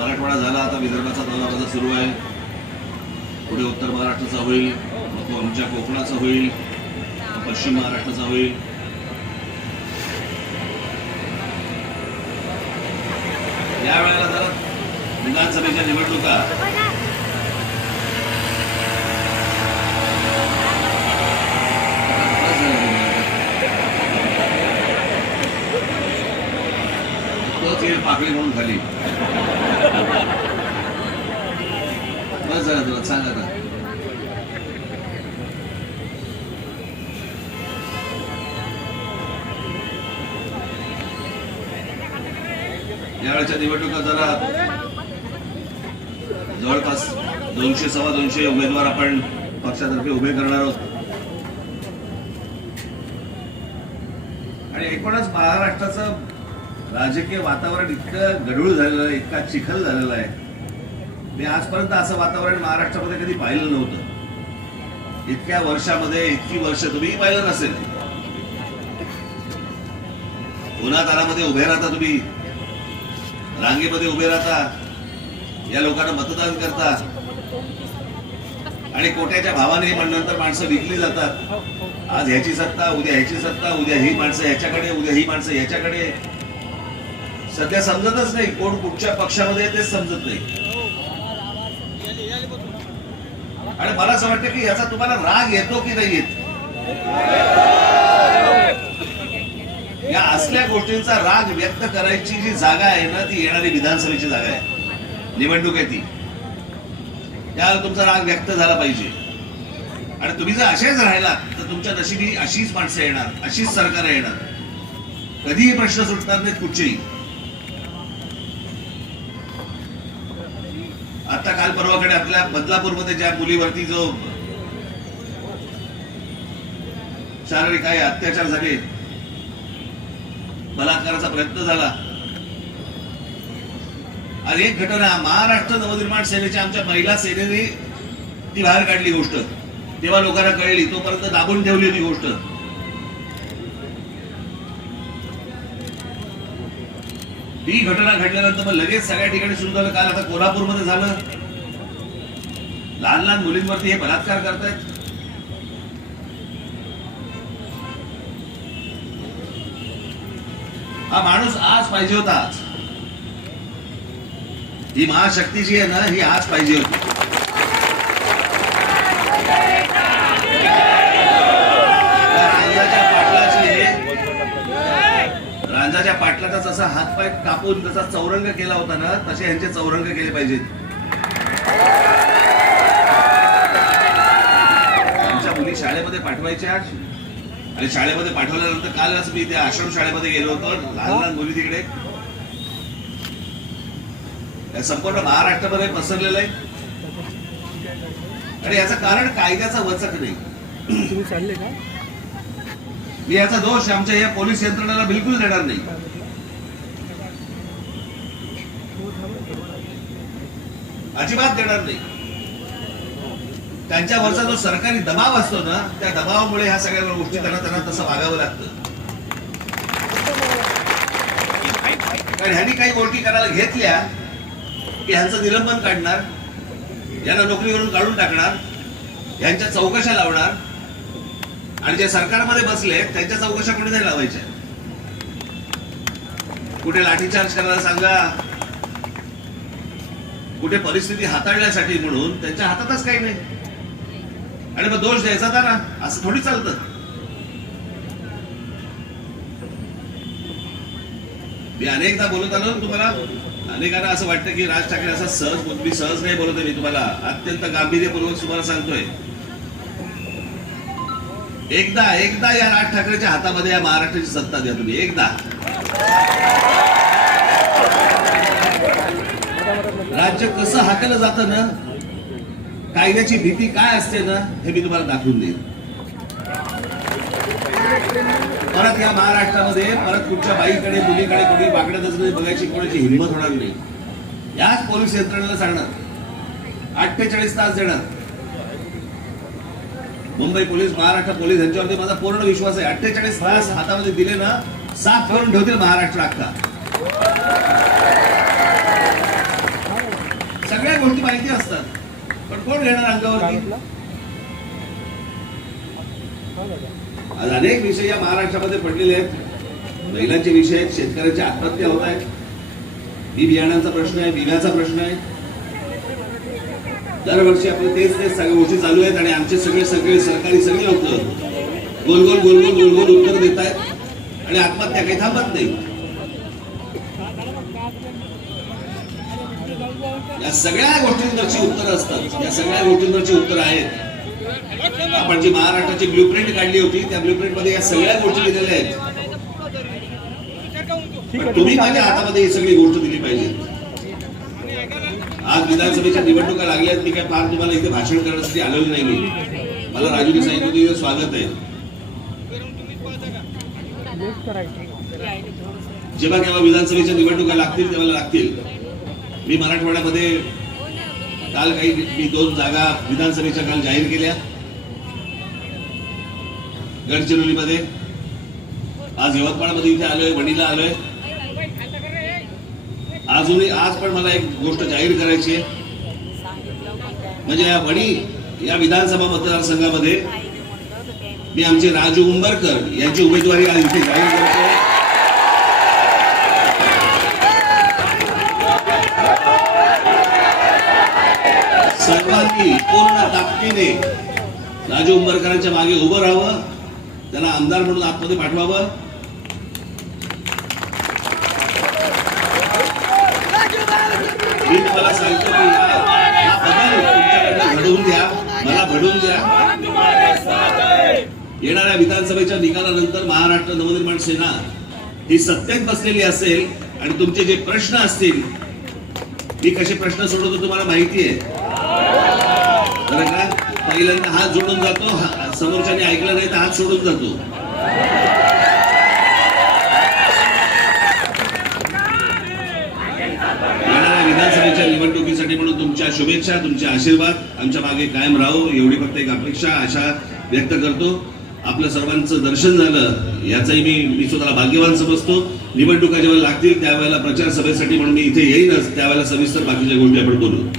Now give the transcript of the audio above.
मराठवाडा झाला आता विदर्भाचा दौरा माझा सुरू आहे. पुढे उत्तर महाराष्ट्राचा होईल मग आमच्या कोकणाचा होईल पश्चिम महाराष्ट्राचा होईल. या वेळेला जरा विधानसभेच्या निवडणुका. तोच पाकळी म्हणून खाली बस जरा तुला सांग आता. यावेळेच्या निवडणुका जरा जवळपास दोनशे सव्वा दोनशे उमेदवार आपण पक्षातर्फे उभे करणार आहोत. आणि एकूणच महाराष्ट्राचं राजकीय वातावरण इतकं गढूळ झालेलं आहे इतका चिखल झालेला आहे. मी आजपर्यंत असं वातावरण महाराष्ट्रामध्ये कधी पाहिलं नव्हतं. इतक्या वर्षामध्ये इतकी वर्ष तुम्ही पाहिलं नसेल. उन्हातारामध्ये उभे राहता तुम्ही. रांगेमध्ये उभे राहता. या लोकांना मतदान करता. आणि कोट्याच्या भावाने म्हणल्यानंतर माणसं विकली जातात. आज ह्याची सत्ता उद्या ह्याची सत्ता उद्या ही माणसं ह्याच्याकडे उद्या ही माणसं ह्याच्याकडे सध्या समजतच नाही कोण कुठच्या पक्षामध्ये ते तेच समजत नाही. आणि मला असं वाटतं की याचा तुम्हाला राग येतो की नाही येत? या असल्या गोष्टींचा राग व्यक्त करायची जी जागा आहे ना ती येणारी विधानसभेची जागा आहे. निवडणूक आहे ती. त्या तुमचा राग व्यक्त झाला पाहिजे. आणि तुम्ही जर असेच राहिलात तर तुमच्या नशिबी अशीच माणसं येणार अशीच सरकार येणार. कधीही प्रश्न सुटणार नाहीत कुठचेही. आपल्या बदलापूरमध्ये ज्या मुलीवरती जो शारीरिक काही अत्याचार झाले बलात्काराचा प्रयत्न झाला. आणि एक घटना महाराष्ट्र नवनिर्माण सेनेच्या आमच्या महिला सेनेने ती बाहेर काढली गोष्ट. तेव्हा लोकांना कळली तोपर्यंत दाबून ठेवली होती गोष्ट. ती घटना घडल्यानंतर मग लगेच सगळ्या ठिकाणी सुरू झालं. काल आता कोल्हापूरमध्ये झालं. लहान लहान मुलींवरती हे बलात्कार करतायत? हा माणूस आज पाहिजे होता आज. ही महाशक्ती जी आहे ना ही आज पाहिजे होती. रांजाच्या पाटलाची रांजाच्या पाटलाचा जसा हातपाय कापून जसा चौरंग केला होता ना तसे यांचे चौरंग केले पाहिजेत आमच्या मुली शाळेमध्ये पाठवायच्या. आणि शाळेमध्ये पाठवल्यानंतर कालच मी त्या आश्रम शाळेमध्ये गेलो होतो लहान लहान मुली तिकडे. या संपूर्ण महाराष्ट्रामध्ये पसरलेलं आहे. आणि याचं कारण कायद्याचा वचक नाही. मी याचा दोष आमच्या या पोलीस यंत्रणेला बिलकुल देणार नाही. अजिबात देणार नाही. त्यांच्यावरचा जो सरकारी दबाव असतो ना त्या दबावामुळे ह्या सगळ्या गोष्टी त्यांना त्यांना तसं वागावं लागतं. कारण ह्यांनी काही गोष्टी करायला घेतल्या की ह्यांचं निलंबन काढणार यांना नोकरीवरून काढून टाकणार यांच्या चौकशा लावणार आणि जे सरकारमध्ये बसले त्यांच्या चौकशा कुठे नाही लावायच्या? कुठे लाठीचार्ज करायला सांगा? कुठे परिस्थिती हाताळण्यासाठी म्हणून त्यांच्या हातातच काही नाही. आणि मग दोष द्यायचा ना असं थोडी चालतं. मी अनेकदा बोलत आलो तुम्हाला अनेकांना असं वाटतं की राज ठाकरे असा सहज मी सहज नाही बोलत मी तुम्हाला. अत्यंत गांभीर्यपूर्वक तुम्हाला सांगतोय. एकदा एकदा या राज ठाकरेच्या हातामध्ये या महाराष्ट्राची सत्ता द्या तुम्ही एकदा. राज्य कसं हाकलं जातं ना कायद्याची भीती काय असते ना हे मी तुम्हाला दाखवून देईन. परत या महाराष्ट्रामध्ये परत कुठच्या बाईकडे मुलीकडे कोणी बाकडे नजरेने बघायची कोणाची हिंमत होणार नाही. याच पोलीस यंत्रणेला सांगणार. अठ्ठेचाळीस तास देणार. मुंबई पोलीस महाराष्ट्र पोलीस यांच्यावरती माझा पूर्ण विश्वास आहे. अठ्ठेचाळीस तास हातामध्ये दिले ना साफ करून ठेवतील महाराष्ट्र अख्खा माहिती असतात. कोण घेणार अंगावरती आज अनेक विषय या महाराष्ट्रामध्ये पडलेले आहेत. महिलांचे विषय आहेत शेतकऱ्यांच्या आत्महत्या होत आहेत. बी बियाणांचा प्रश्न आहे विम्याचा प्रश्न आहे. दरवर्षी आपले तेच तेच सगळ्या गोष्टी चालू आहेत आणि आमचे सगळे सगळे सरकारी सगळे लोक गोल गोल गोल गोल गोल गोल उत्तर देत आहेत. आणि आत्महत्या काही थांबत नाही. या सगळ्या गोष्टींवरची उत्तरं असतात. या सगळ्या गोष्टींवरची उत्तरं आहेत. आपण जी महाराष्ट्राची ब्ल्यूप्रिंट काढली होती त्या ब्ल्यूप्रिंटमध्ये या सगळ्या गोष्टी दिलेल्या आहेत. तुम्ही माझ्या हातामध्ये ही सगळी गोष्ट दिली पाहिजे. आज विधानसभेच्या निवडणुका लागल्या मी काय फार तुम्हाला इथे भाषण करण्यासाठी आलेलो नाही मी. मला राजूने सांगितलं तुझं स्वागत आहे. जेव्हा केव्हा विधानसभेच्या निवडणुका लागतील तेव्हा लागतील. मी मराठवाड्यामध्ये काल काही मी दोन जागा विधानसभेच्या काल जाहीर केल्या. गडचिरोलीमध्ये. आज यवतमाळमध्ये इथे आलोय वणीला आलोय. अजूनही आज पण मला एक गोष्ट जाहीर करायची आहे. म्हणजे या वणी या विधानसभा मतदारसंघामध्ये मी आमचे राजू उंबरकर यांची उमेदवारी आज इथे जाहीर करतो सर्वांनी पूर्ण ताकदीने राजू उंबरकरांच्या मागे उभं राहावं त्यांना आमदार म्हणून आतमध्ये पाठवावं. मी तुम्हाला सांगतो की घडवून द्या मला घडवून द्या. येणाऱ्या विधानसभेच्या निकालानंतर महाराष्ट्र नवनिर्माण सेना ही सत्तेत बसलेली असेल आणि तुमचे जे प्रश्न असतील मी कसे प्रश्न सोडवतो तुम्हाला माहिती आहे. बरं का? पहिल्यांदा हात जोडून जातो हा- समोरच्याने ऐकलं नाही तर हात सोडून जातो. विधानसभेच्या निवडणुकीसाठी म्हणून तुमच्या शुभेच्छा तुमचे आशीर्वाद. आमच्या मागे कायम राहू एवढी फक्त एक अपेक्षा आशा व्यक्त करतो. आपलं सर्वांचं दर्शन झालं याचाही मी मी स्वतःला भाग्यवान समजतो. निवडणुका जेव्हा लागतील त्यावेळेला प्रचार सभेसाठी म्हणून मी इथे येईनच त्यावेळेला सविस्तर बाकीच्या गोष्टी आपण बोलू.